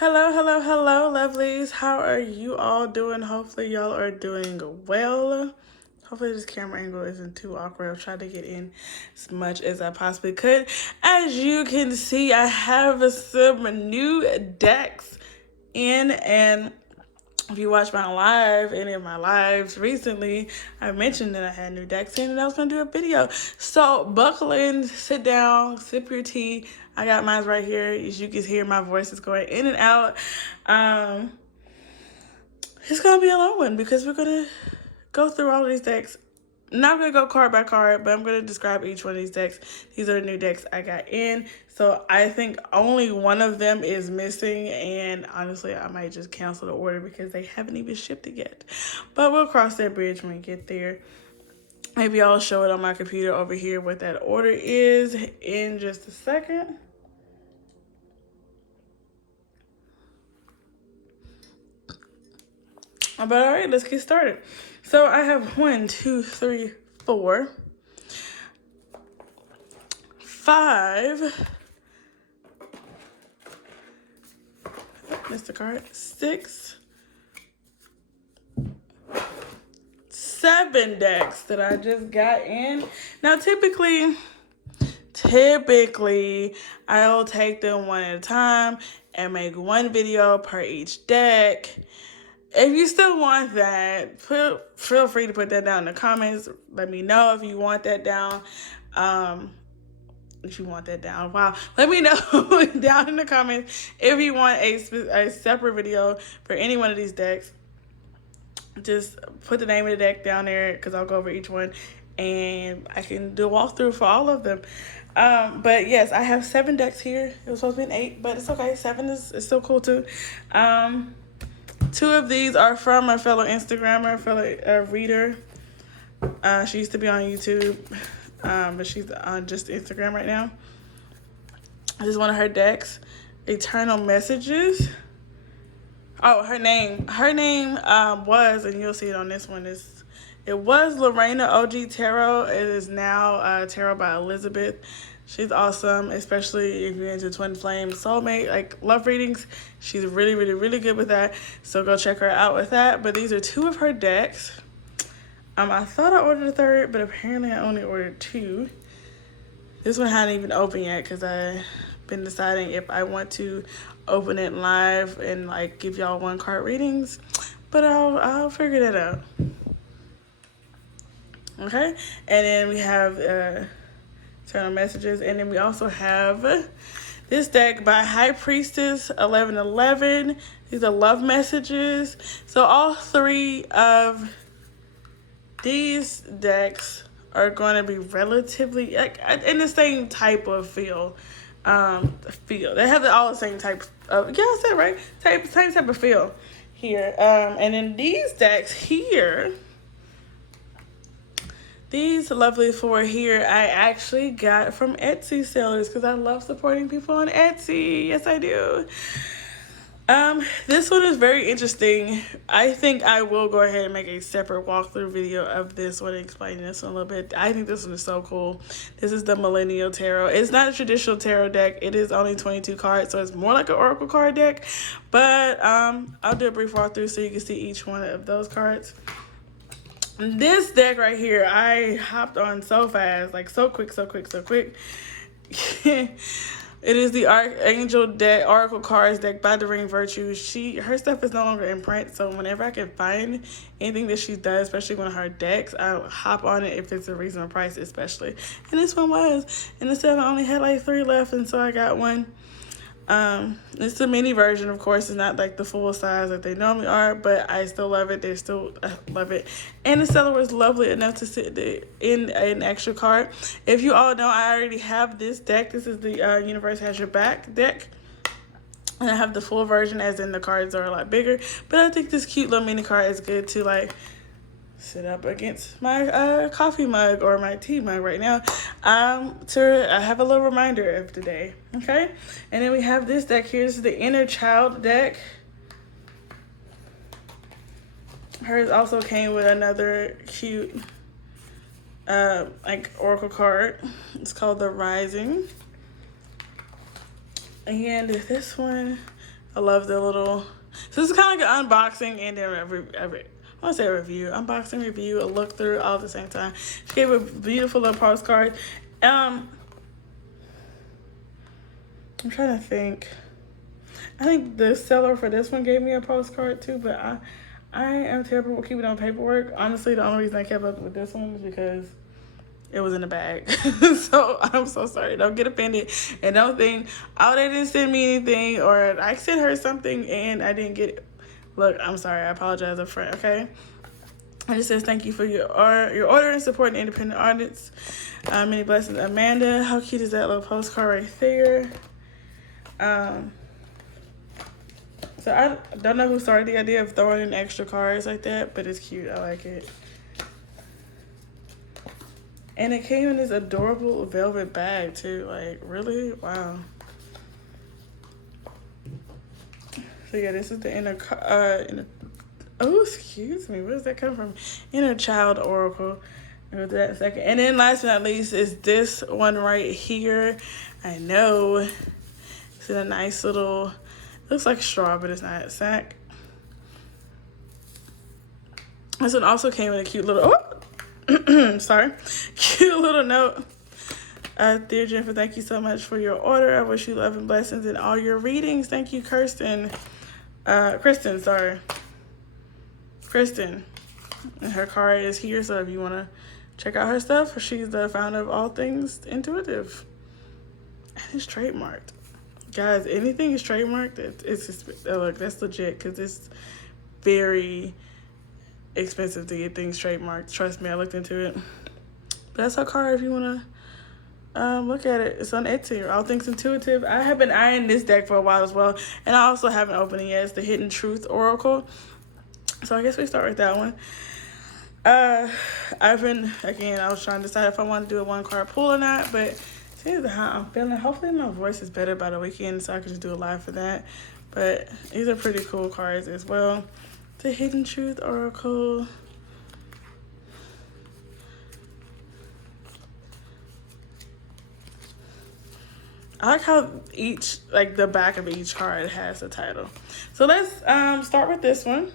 Hello, hello, hello, lovelies. How are you all doing? Hopefully y'all are doing well. Hopefully this camera angle isn't too awkward. I've tried to get in as much as I possibly could. As you can see, I have some new decks in, and if you watch my live, any of my lives recently, I mentioned that I had new decks in and I was going to do a video. So buckle in, sit down, sip your tea. I got mine right here. As you can hear, my voice is going in and out. It's going to be a long one because we're going to go through all of these decks. Not going to go card by card, but I'm going to describe each one of these decks. These are the new decks I got in. So I think only one of them is missing. And honestly, I might just cancel the order because they haven't even shipped it yet. But we'll cross that bridge when we get there. Maybe I'll show it on my computer over here what that order is in just a second. But all right, let's get started. So I have 1, 2, 3, 4, 5. Missed the card. 6, 7 decks that I just got in. Now, typically, I'll take them one at a time and make one video per each deck. If you still want that, feel free to put that down in the comments. Let me know if you want that down. If you want that down, wow. Let me know down in the comments if you want a separate video for any one of these decks. Just put the name of the deck down there because I'll go over each one and I can do a walkthrough for all of them. But yes, I have 7 decks here. It was supposed to be an 8, but it's okay. 7 is still cool too. 2 of these are from a fellow Instagrammer, fellow reader. She used to be on YouTube, but she's on just Instagram right now. This is one of her decks, Eternal Messages. Oh, her name was, and you'll see it on this one, it was Lorena OG Tarot. It is now Tarot by Elizabeth. She's awesome, especially if you're into twin flame, soulmate, like love readings. She's really, really, really good with that. So go check her out with that. But these are 2 of her decks. I thought I ordered a 3rd, but apparently I only ordered 2. This one hadn't even opened yet because I've been deciding if I want to open it live and like give y'all 1 card readings. But I'll figure that out. Okay, and then we have Eternal Messages, and then we also have this deck by High Priestess 1111. These are love messages. So all 3 of these decks are going to be relatively like in the same type of feel. They have all the same type of, yeah, I said right, same type of feel here. And then these decks here, these lovely 4 here, I actually got from Etsy sellers because I love supporting people on Etsy. Yes, I do. This one is very interesting. I think I will go ahead and make a separate walkthrough video of this one, explaining this one a little bit. I think this one is so cool. This is the Millennial Tarot. It's not a traditional tarot deck. It is only 22 cards, so it's more like an Oracle card deck. But I'll do a brief walkthrough so you can see each one of those cards. This deck right here, I hopped on so fast, like so quick. It is the Archangel De Oracle cards deck by Doreen Virtue. Her stuff is no longer in print, so whenever I can find anything that she does, especially one of her decks, I'll hop on it if it's a reasonable price, especially. And this one was. And instead I only had like 3 left, and so I got one. It's a mini version, of course. It's not like the full size that they normally are, but I still love it. Love it. And the seller was lovely enough to sit in an extra card. If you all know, I already have this deck. This is the Universe Has Your Back deck. And I have the full version, as in the cards are a lot bigger. But I think this cute little mini card is good to like sit up against my coffee mug or my tea mug right now to have a little reminder of the day. Okay, and then we have this deck here. This is the Inner Child deck. Hers also came with another cute like Oracle card. It's called the Rising. And this one, I love the little, so this is kind of like an unboxing and then I want to say a review, unboxing, review, a look through, all at the same time. She gave a beautiful little postcard. I'm trying to think. I think the seller for this one gave me a postcard too, but I am terrible with keeping on paperwork. Honestly, the only reason I kept up with this one is because it was in the bag. So I'm so sorry. Don't get offended. And don't think, oh, they didn't send me anything, or I sent her something and I didn't get it. Look, I'm sorry. I apologize up front, okay? And it says, thank you for your order and supporting independent artists. Many blessings, Amanda. How cute is that little postcard right there? So I don't know who started the idea of throwing in extra cards like that, but it's cute. I like it. And it came in this adorable velvet bag too. Like, really? Wow. So yeah, this is the inner oh, excuse me. Where does that come from? Inner Child Oracle. We'll do that in a second. And then last but not least is this one right here. I know. It's in a nice little, looks like straw, but it's not. Sack. This one also came in a cute little, sorry. Cute little note. Dear Jennifer, thank you so much for your order. I wish you love and blessings in all your readings. Thank you, Kristen. Kristen. And her card is here, so if you want to check out her stuff, she's the founder of All Things Intuitive. And it's trademarked. Guys, anything is trademarked, it's just, look, that's legit, because it's very expensive to get things trademarked. Trust me, I looked into it. But that's her card if you want to look at it. It's on Etsy, All Things Intuitive. I have been eyeing this deck for a while as well, and I also haven't opened it yet. It's the Hidden Truth Oracle. So I guess we start with that one. I was trying to decide if I want to do a one card pull or not, but seeing how I'm feeling, hopefully my voice is better by the weekend, so I can just do a live for that. But these are pretty cool cards as well. The Hidden Truth Oracle. I like how the back of each card has a title. So let's start with this one.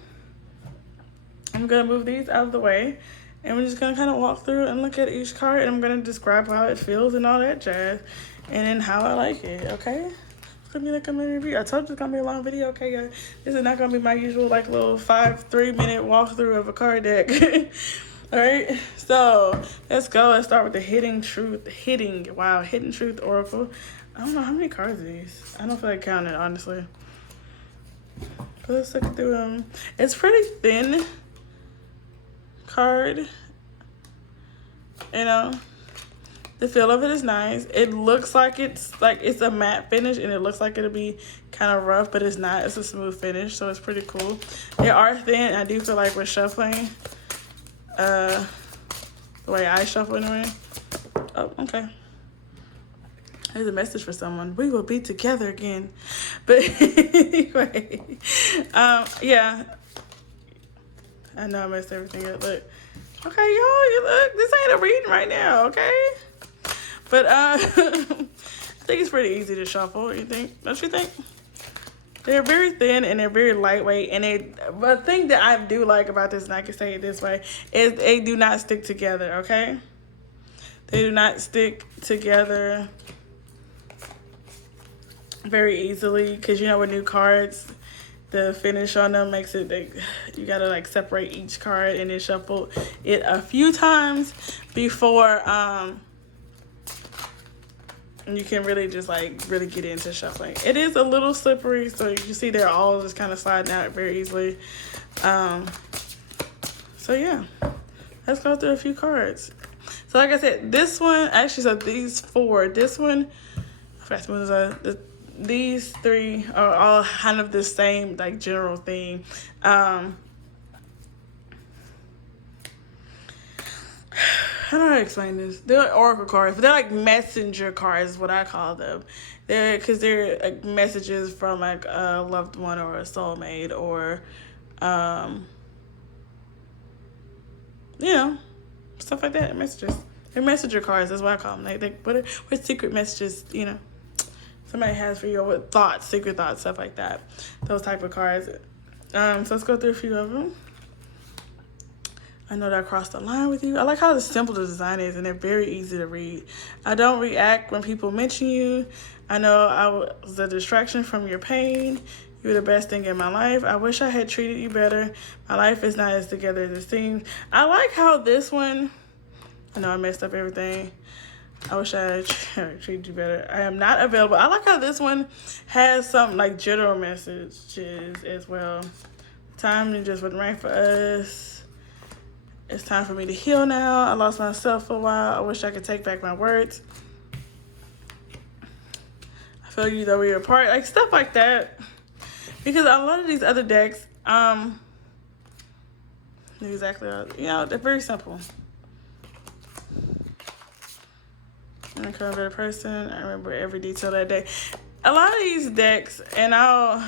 I'm going to move these out of the way, and we're just going to kind of walk through and look at each card, and I'm going to describe how it feels and all that jazz, and then how I like it, okay? It's going to be like a mini review. I told you it's going to be a long video, okay, guys? This is not going to be my usual, like, little 3-minute walkthrough of a card deck. All right, so let's go. Let's start with the Hidden Truth Oracle. I don't know how many cards are these. I don't feel like counting it, honestly. But let's look through them. It's pretty thin card, you know. The feel of it is nice. It looks like it's a matte finish, and it looks like it'll be kind of rough, but it's not. It's a smooth finish, so it's pretty cool. They are thin. I do feel like we're shuffling the way I shuffle anyway. Oh, okay. There's a message for someone. We will be together again. But anyway, yeah. I know I messed everything up. Look. Okay, y'all, you look. This ain't a reading right now, okay? But I think it's pretty easy to shuffle. You think? Don't you think? They're very thin and they're very lightweight. And the thing that I do like about this, and I can say it this way, is they do not stick together, okay? They do not stick together very easily, because you know with new cards, the finish on them makes it, you gotta like separate each card and then shuffle it a few times before you can really just really get into shuffling. It is a little slippery, so you see they're all just kind of sliding out very easily. So yeah, let's go through a few cards. So like I said, this one, actually, so these four, this one, I forgot to move these three are all kind of the same, like, general theme. I don't know how to explain this. They're oracle cards, but they're like messenger cards is what I call them. Because they're like messages from like a loved one or a soulmate, or you know, stuff like that. Messages. They're messenger cards. That's what I call them. What secret messages, you know. somebody has for you, or with thoughts, secret thoughts, stuff like that. Those type of cards. So let's go through a few of them. I know that I crossed the line with you. I like how simple the design is, and they're very easy to read. I don't react when people mention you. I know I was a distraction from your pain. You're the best thing in my life. I wish I had treated you better. My life is not as together as it seems. I like how this one, I know I messed up everything. I wish I had treated you better. I am not available. I like how this one has some like general messages as well. Time just wasn't right for us. It's time for me to heal now. I lost myself for a while. I wish I could take back my words. I feel you though we were apart. Like stuff like that. Because a lot of these other decks, exactly, they're very simple. I'm a better person. I remember every detail that day. A lot of these decks, and I'll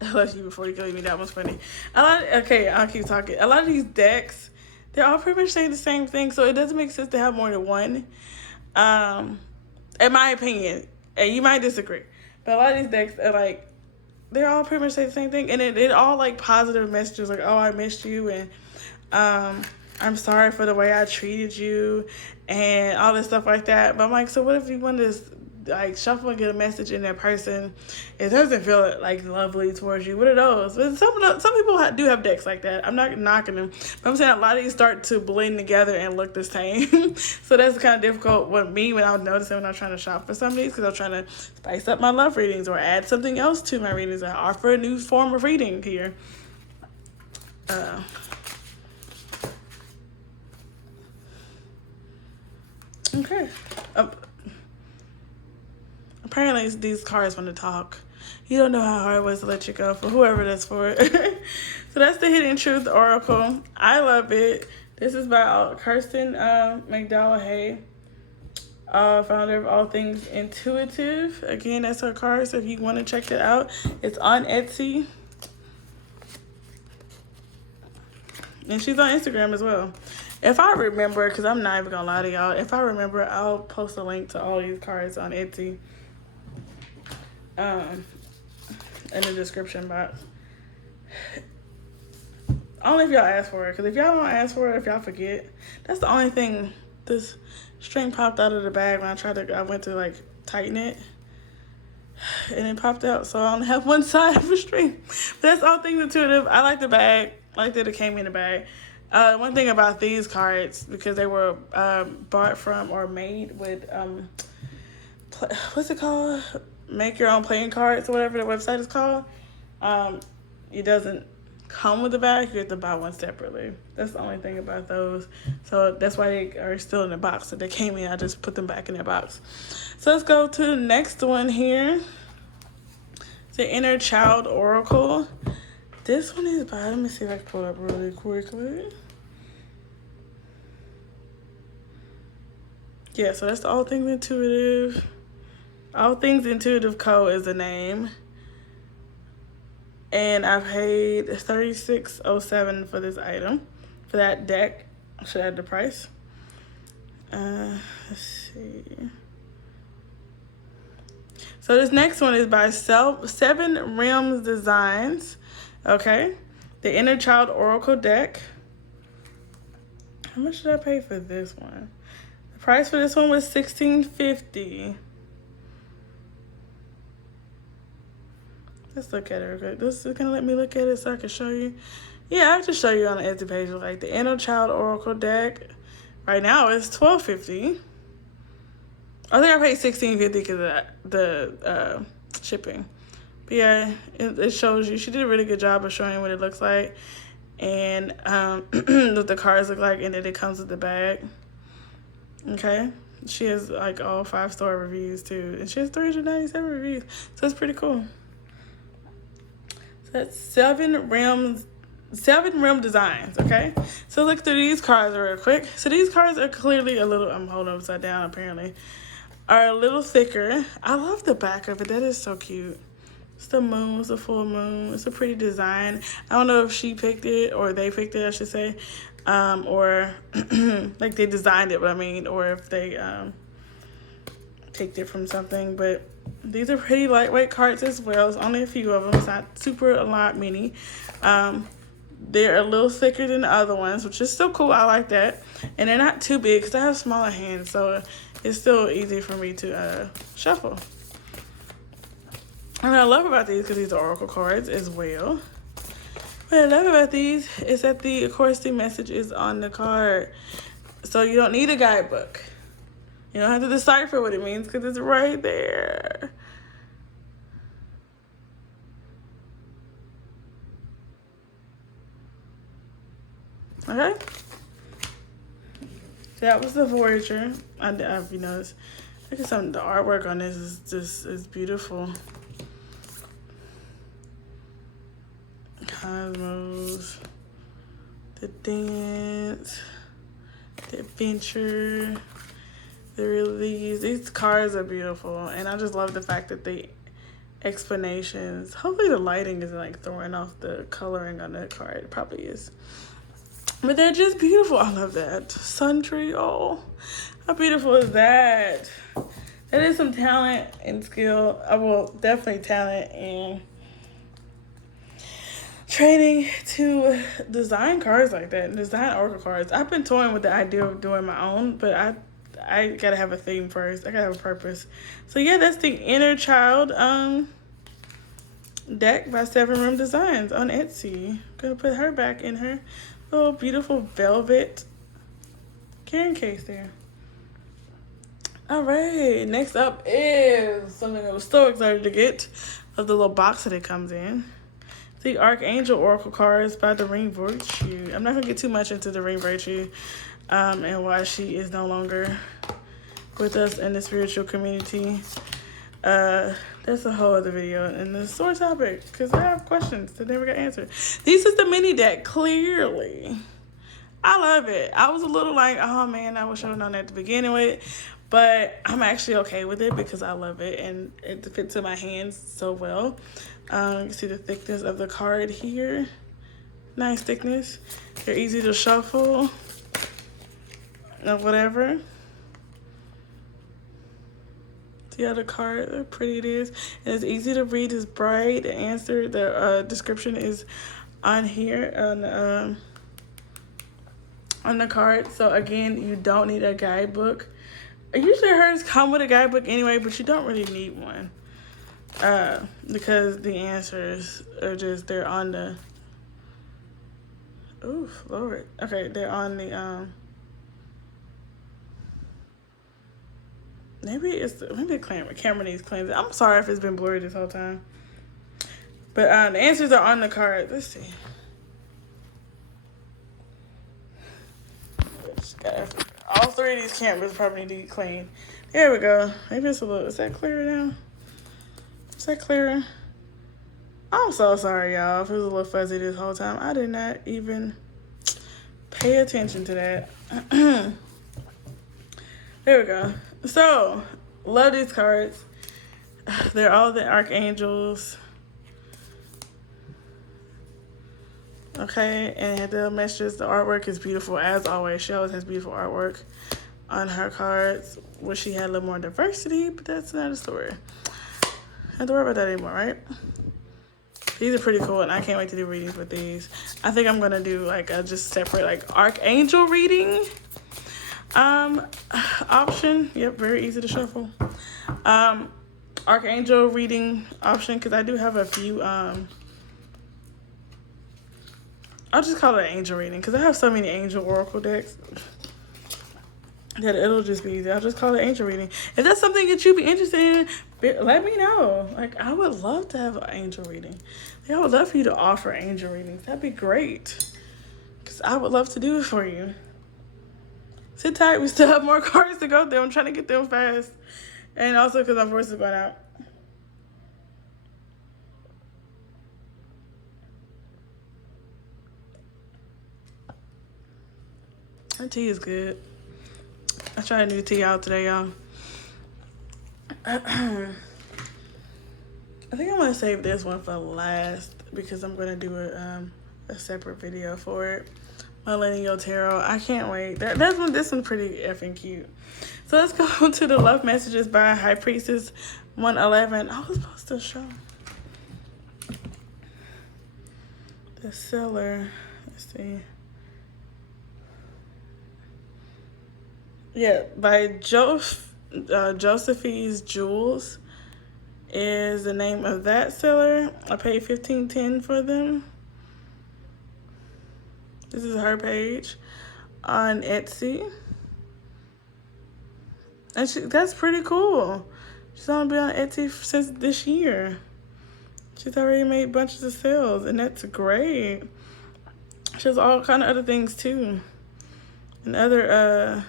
let you before you kill me. That one's funny. Okay, I'll keep talking. A lot of these decks, they're all pretty much saying the same thing, so it doesn't make sense to have more than one. In my opinion, and you might disagree, but a lot of these decks are like, they're all pretty much saying the same thing, and it all like positive messages, like, oh, I missed you, and I'm sorry for the way I treated you, and all this stuff like that. But I'm like, so what if you want to like shuffle and get a message in that person, it doesn't feel like lovely towards you? What are those? But some people do have decks like that. I'm not knocking them, but I'm saying a lot of these start to blend together and look the same. So that's kind of difficult when I'm noticing when I'm trying to shop for some of these, because I'm trying to spice up my love readings or add something else to my readings. I offer a new form of reading here. Okay. Apparently these cards want to talk. You don't know how hard it was to let you go, for whoever that's for. So that's the Hidden Truth Oracle. I love it. This is by Kirsten McDowell Hay, founder of All Things Intuitive. Again, that's her card, so if you want to check it out, it's on Etsy. And she's on Instagram as well. If I remember, because I'm not even going to lie to y'all, if I remember, I'll post a link to all these cards on Etsy in the description box. Only if y'all ask for it, because if y'all don't ask for it, if y'all forget, that's the only thing. This string popped out of the bag when I went to like tighten it, and it popped out, so I only have one side of a string. But that's All Things Intuitive. I like the bag. I like that it came in the bag. One thing about these cards, because they were bought from or made with what's it called? Make Your Own Playing Cards, or whatever the website is called. It doesn't come with the bag. You have to buy one separately. That's the only thing about those. So that's why they are still in the box. So they came in, I just put them back in their box. So let's go to the next one here. The Inner Child Oracle. This one is by, let me see if I can pull it up really quickly. Yeah, so that's the All Things Intuitive. All Things Intuitive Co. is the name. And I paid $36.07 for this item. For that deck. I should add the price. Let's see. So this next one is by Seven Realms Designs. Okay. The Inner Child Oracle deck. How much did I pay for this one? The price for this one was $16.50. Let's look at it real quick. This is gonna let me look at it so I can show you. Yeah, I just show you on the Etsy page. Like the Inner Child Oracle deck. Right now it's $12.50. I think I paid $16.50 because of the shipping. But yeah, it shows you. She did a really good job of showing what it looks like, and what the cards look like, and then it comes with the bag. Okay, she has like all 5-star reviews too, and she has 397 reviews, so it's pretty cool. So that's Seven Realm Designs. Okay, so look through these cards real quick. So these cards are clearly a little, I'm holding upside down apparently, are a little thicker. I love the back of it. That is so cute. It's the moon. It's a full moon. It's a pretty design. I don't know if she picked it or they picked it, I should say. Or like they designed it, but I mean, or if they picked it from something. But These are pretty lightweight cards as well. It's only a few of them. It's not super a lot many. They're a little thicker than the other ones, which is still cool. I like that. And they're not too big because I have smaller hands, so it's still easy for me to shuffle. And what I love about these, because these are oracle cards as well. What I love about these is that of course, the message is on the card. So you don't need a guidebook. You don't have to decipher what it means because it's right there. Okay. That was the Voyager. I've noticed. Look at something. The artwork on this is beautiful. Cosmos, the dance, the adventure, the release. These cards are beautiful, and I just love the fact that the explanations. Hopefully, the lighting isn't like throwing off the coloring on the card. It probably is. But they're just beautiful. I love that. Sun tree. Oh, how beautiful is that? That is some talent and skill. Well, definitely talent and training to design cards like that and design oracle cards. I've been toying with the idea of doing my own, but I gotta have a theme first. I gotta have a purpose. So yeah, that's the Inner Child deck by 7 Room Designs on Etsy. Gonna put her back in her little beautiful velvet carrying case there. All right, next up is something I was so excited to get, of the little box that it comes in. The Archangel Oracle cards by Doreen Virtue. I'm not gonna get too much into Doreen Virtue and why she is no longer with us in the spiritual community. That's a whole other video and the sore topic, because I have questions that never got answered. This is the mini deck, clearly. I love it. I was a little like, oh man, I wish I would known that to begin with, but I'm actually okay with it because I love it and it fits in my hands so well. You can see the thickness of the card here. Nice thickness. They're easy to shuffle or whatever. See how the card, how pretty it is. And it's easy to read. It's bright. The answer, the description is on here on the card. So again, you don't need a guidebook. Usually hers come with a guidebook anyway, but you don't really need one. Because the answers are just, they're on the, oof, Lord. Okay, they're on the, maybe the camera needs cleansing. I'm sorry if it's been blurry this whole time. But the answers are on the card. Let's see. All 3 of these cameras probably need to get cleaned. There we go. Maybe it's a little, is that clearer now? Is that clearer? I'm so sorry, y'all, if it was a little fuzzy this whole time. I did not even pay attention to that. There we go. So, love these cards. They're all the archangels. Okay, and the messages, the artwork is beautiful as always. She always has beautiful artwork on her cards. Wish she had a little more diversity, but that's another story. I have to worry about that anymore, right? These are pretty cool, and I can't wait to do readings with these. I think I'm gonna do like a just separate like archangel reading option. Yep, very easy to shuffle. Archangel reading option, because I do have a few I'll just call it angel reading because I have so many angel oracle decks that it'll just be easy. I'll just call it angel reading. If that's something that you'd be interested in, let me know. Like, I would love to have an angel reading. Like, I would love for you to offer angel readings. That'd be great. Because I would love to do it for you. Sit tight. We still have more cards to go through. I'm trying to get them fast. And also because my voice is going out. That tea is good. I tried a new tea out today, y'all. I think I'm going to save this one for last because I'm going to do a separate video for it Millennial Tarot. I can't wait. This one's pretty effing cute. So let's go to the love messages by High Priestess 111. I was supposed to show the seller. Let's see. Yeah, by Josephine's Jewels is the name of that seller. I paid $15.10 for them. This is her page on Etsy. And that's pretty cool. She's only been on Etsy since this year. She's already made bunches of sales, and that's great. She has all kind of other things too. And other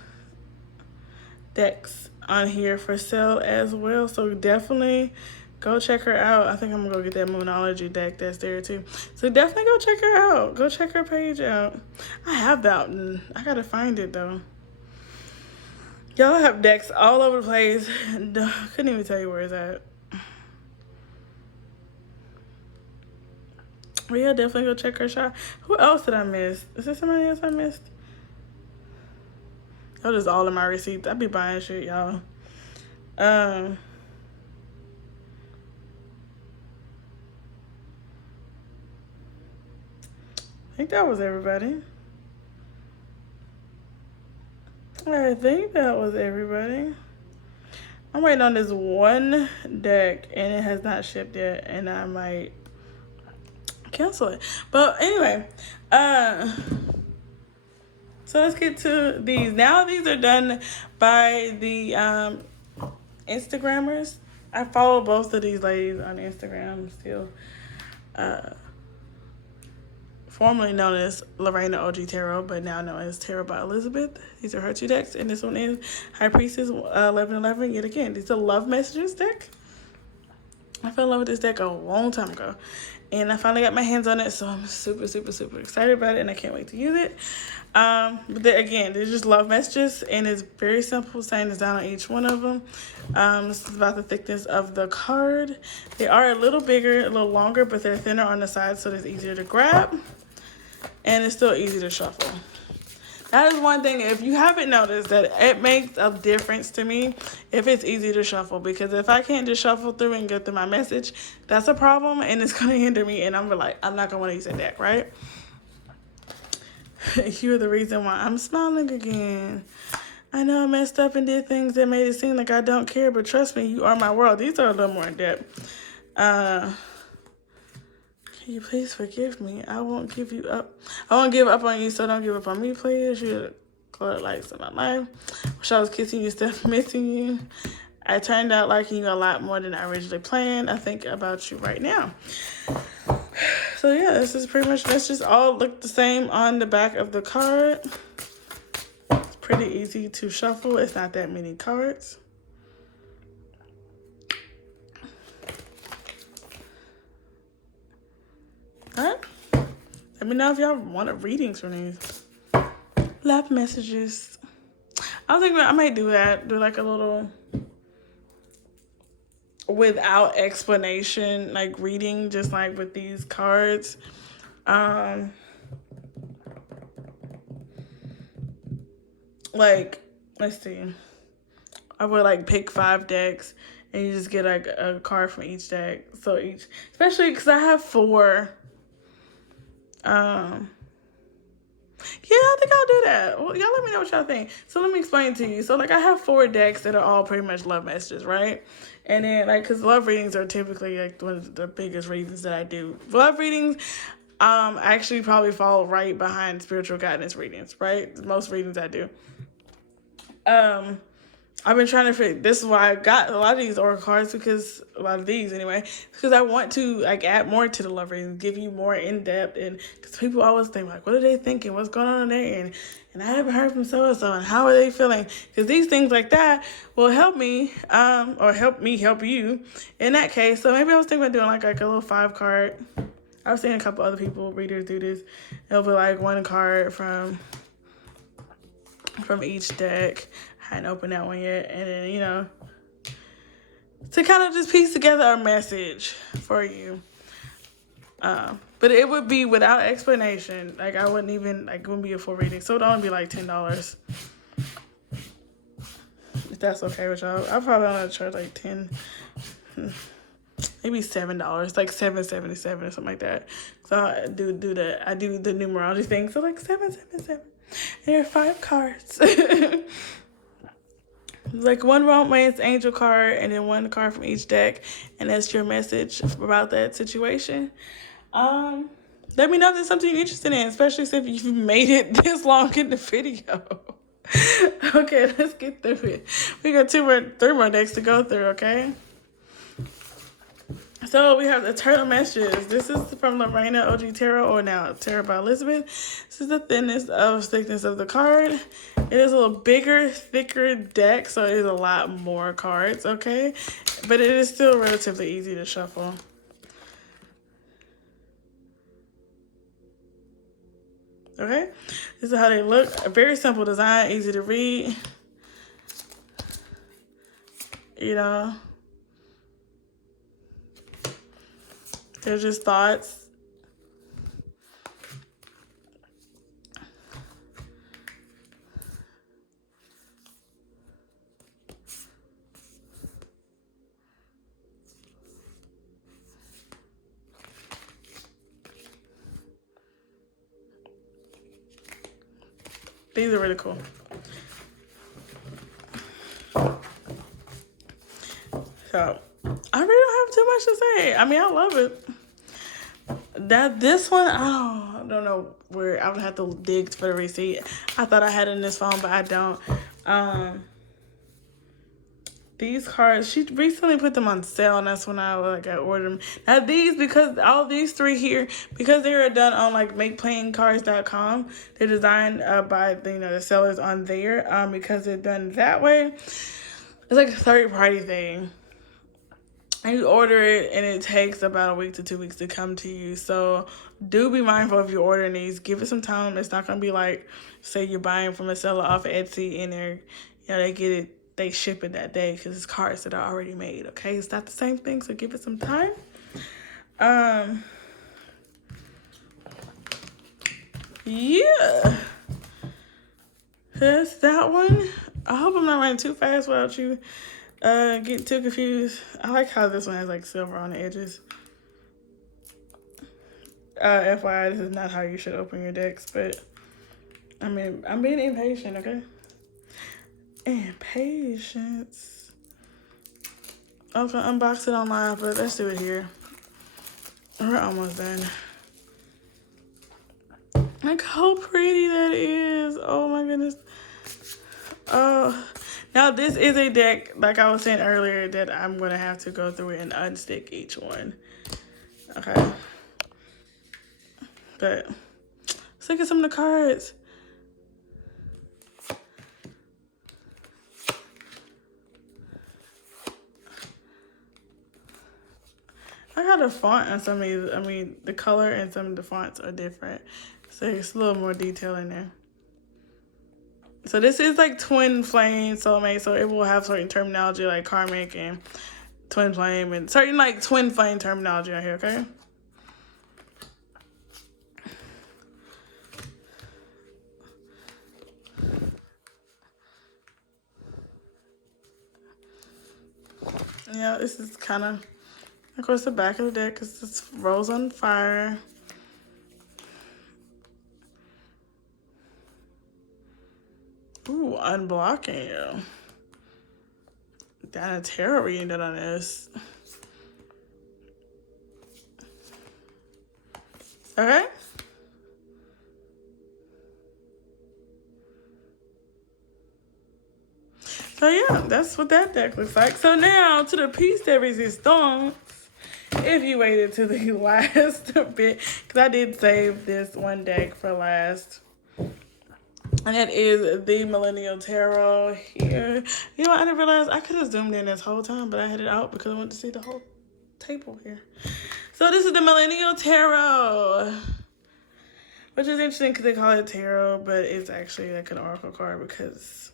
decks on here for sale as well. So definitely go check her out. I think I'm gonna go get that Moonology deck that's there too. So definitely go check her out. Go check her page out. I have that one. I gotta find it though. Y'all have decks all over the place. Couldn't even tell you where it's at. But yeah, definitely go check her shop. Who else did I miss? Is there somebody else I missed? That was all in my receipts. I be buying shit, y'all. I think that was everybody. I think that was everybody. I'm waiting on this one deck, and it has not shipped yet, and I might cancel it. But anyway, so let's get to these. Now these are done by the Instagrammers. I follow both of these ladies on Instagram still. Formerly known as Lorena OG Tarot, but now known as Tarot by Elizabeth. These are her two decks, and this one is High Priestess 1111. Yet again, these are love messages deck. I fell in love with this deck a long time ago, and I finally got my hands on it, so I'm super, super, super excited about it, and I can't wait to use it. But again, they're just love messages, and it's very simple, saying it's down on each one of them. This is about the thickness of the card. They are a little bigger, a little longer, but they're thinner on the side, so it's easier to grab, and it's still easy to shuffle. That is one thing, if you haven't noticed, that it makes a difference to me if it's easy to shuffle. Because if I can't just shuffle through and get through my message, that's a problem, and it's going to hinder me, and I'm like, I'm not going to want to use that deck, right? You're the reason why I'm smiling again. I know I messed up and did things that made it seem like I don't care, but trust me, you are my world. These are a little more in depth. Can you please forgive me? I won't give you up. I won't give up on you, so don't give up on me, please. You're the color lights in my life. Wish I was kissing you instead of missing you. I turned out liking you a lot more than I originally planned. I think about you right now. So yeah, this is pretty much, let's just all look the same on the back of the card. It's pretty easy to shuffle. It's not that many cards. Alright, let me know if y'all want readings from these. Love messages. I was thinking I might do that. Do like a little without explanation, like reading, just like with these cards. Like, let's see. I would like pick 5 decks, and you just get like a card from each deck. So each, especially because I have 4. Yeah, I think I'll do that. Well, y'all let me know what y'all think. So let me explain to you. So like I have 4 decks that are all pretty much love messages, right? And then like, cause love readings are typically like one of the biggest readings that I do. Love readings, actually probably fall right behind spiritual guidance readings, right? Most readings I do. I've been trying to figure, this is why I got a lot of these oracle cards, because a lot of these anyway, because I want to like add more to the love reading, give you more in depth, and because people always think like, what are they thinking? What's going on there? And I haven't heard from so-and-so, and how are they feeling? Because these things like that will help me, or help me help you in that case. So maybe I was thinking about doing like a little 5 card. I was seeing a couple other people, readers, do this. It'll be like 1 card from each deck. I hadn't opened that one yet. And then, you know, to kind of just piece together a message for you. But it would be without explanation. Like, I wouldn't even, like, it wouldn't be a full reading. So it would only be like $10. If that's okay with y'all. I'll probably only charge like 10, maybe $7, like $7.77 or something like that. So I do the numerology thing. So like 777. And there are 5 cards. Like one romance angel card and then one card from each deck, and that's your message about that situation. Let me know if there's something you're interested in, especially if you've made it this long in the video. Okay, let's get through it. We got 3 more decks to go through, okay? So we have the Turtle Messages. This is from Lorena OG Tarot, or now Tarot by Elizabeth. This is the thickness of the card. It is a little bigger, thicker deck, so it is a lot more cards, okay? But it is still relatively easy to shuffle. Okay? This is how they look. A very simple design, easy to read. You know, they're just thoughts. These are really cool. So, I really don't have too much to say. I mean, I love it. This one, I don't know where. I would have to dig for the receipt. I thought I had it in this phone, but I don't. These cards, she recently put them on sale, and that's when I ordered them. Now these, because all these 3 here, because they were done on like makeplayingcards.com, they're designed by the sellers on there. Because they're done that way, it's like a third-party thing. And you order it, and it takes about a week to 2 weeks to come to you. So do be mindful if you're ordering these. Give it some time. It's not gonna be like, say you're buying from a seller off of Etsy, and they get it, they ship it that day, because it's cards that are already made. Okay, it's not the same thing. So give it some time. Yeah, that's that one. I hope I'm not running too fast without you getting too confused. I like how this one has like silver on the edges. FYI, this is not how you should open your decks, but I mean, I'm being impatient, okay? Impatience. I was gonna unbox it online, but let's do it here. We're almost done. Look how pretty that is. Oh my goodness. Oh, now this is a deck, like I was saying earlier, that I'm gonna have to go through it and unstick each one. Okay. But let's look at some of the cards. I got a font on some of these. I mean, the color and some of the fonts are different. So it's a little more detail in there. So this is like twin flame soulmate. So it will have certain terminology like karmic and twin flame and certain like twin flame terminology on here, okay? Yeah, this is kind of course, the back of the deck is this Rose on Fire. Ooh, unblocking you. Dana Tarot reading that on this. Okay. So yeah, that's what that deck looks like. So now to the piece de resistance. If you waited to the last bit, because I did save this one deck for last. And that is the Millennial Tarot here. You know, I didn't realize I could have zoomed in this whole time, but I had it out because I wanted to see the whole table here. So this is the Millennial Tarot, which is interesting because they call it tarot, but it's actually like an oracle card because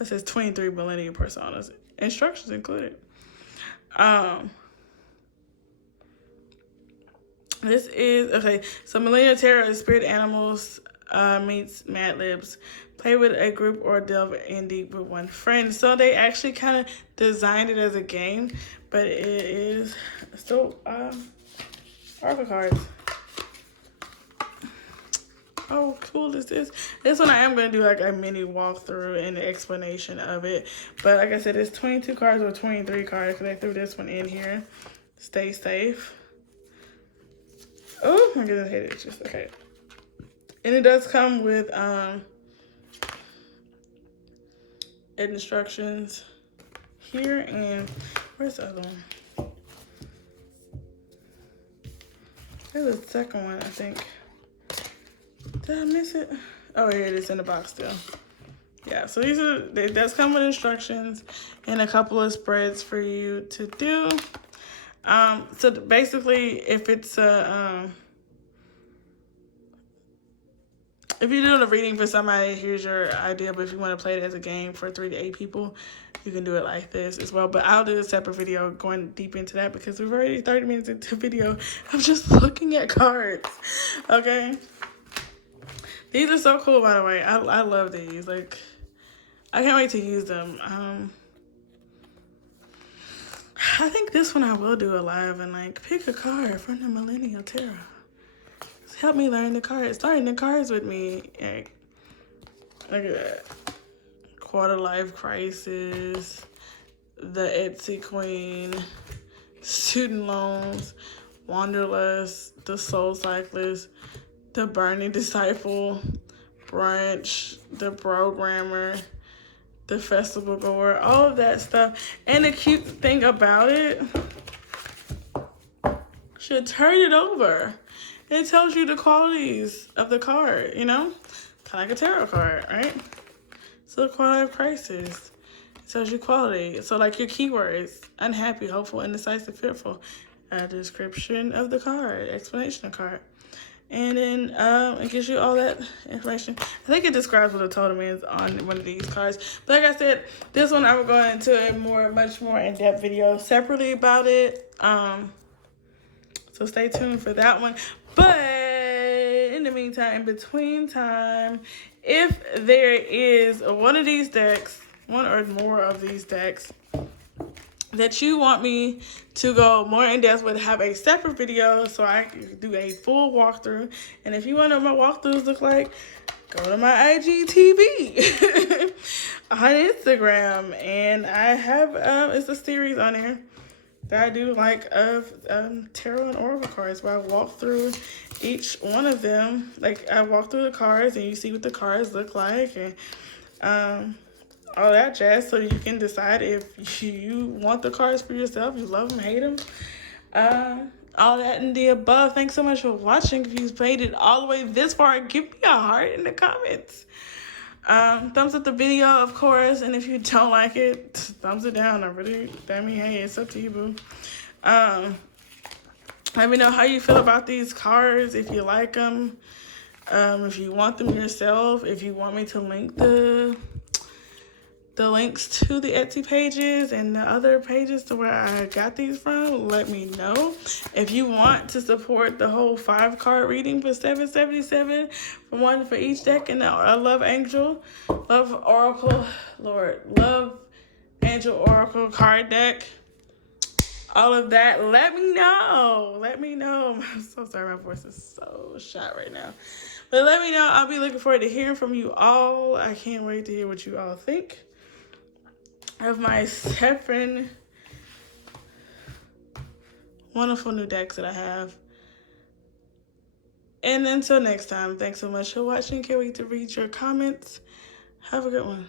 it says 23 millennial personas, instructions included. This is, okay, so Millennial Tarot is spirit animals meets Mad Libs. Play with a group or delve in deep with one friend. So they actually kind of designed it as a game, but it is still Oracle cards. How cool is this? This one I am going to do like a mini walkthrough and explanation of it. But like I said, it's 22 cards or 23 cards because I threw this one in here. Stay safe. Oh my goodness, I hate it. It's just okay. And it does come with instructions here, and where's the other one? There's the second one, I think. Did I miss it? Oh, here it is in the box still. Yeah, so it does come with instructions and a couple of spreads for you to do. So basically, if it's if you're doing a reading for somebody, here's your idea. But if you want to play it as a game for 3 to 8 people, you can do it like this as well. But I'll do a separate video going deep into that because we've already 30 minutes into the video. I'm just looking at cards. Okay. These are so cool, by the way. I love these. Like, I can't wait to use them. I think this one I will do a live and like pick a card from the Millennial Tarot. Help me learn the cards. Starting the cards with me. Like, look at that. Quarter Life Crisis. The Etsy Queen. Student Loans. Wanderlust. The Soul Cyclist. The Burning Disciple. Brunch. The Programmer. The Festival Goer. All of that stuff. And the cute thing about it, should turn it over. It tells you the qualities of the card, you know? Kind of like a tarot card, right? So the Quarter Life Crisis. It tells you quality. So like your keywords, unhappy, hopeful, indecisive, fearful. A description of the card, explanation of the card. And then it gives you all that information. I think it describes what the totem is on one of these cards. But like I said, this one I will go into a much more in-depth video separately about it. So stay tuned for that one. But in the meantime, in between time, if there is one of these decks, one or more of these decks, that you want me to go more in depth with, have a separate video so I can do a full walkthrough. And if you want to know what my walkthroughs look like, go to my IGTV on Instagram. And I have, it's a series on there that I do like of tarot and oracle cards where I walk through each one of them. Like I walk through the cards and you see what the cards look like and all that jazz, so you can decide if you want the cards for yourself, you love them, hate them, all that and the above. Thanks so much for watching. If you've made it all the way this far, give me a heart in the comments. Thumbs up the video, of course, and if you don't like it, thumbs it down. I mean, hey, it's up to you, boo. Let me know how you feel about these cards, if you like them, if you want them yourself, if you want me to link the links to the Etsy pages and the other pages to where I got these from, let me know. If you want to support the whole 5-card reading for $7.77 for one for each deck, and I love Angel, love Oracle, Lord, love Angel Oracle card deck, all of that, let me know. Let me know. I'm so sorry, my voice is so shot right now. But let me know. I'll be looking forward to hearing from you all. I can't wait to hear what you all think of my 7 wonderful new decks that I have. And until next time, thanks so much for watching. Can't wait to read your comments. Have a good one.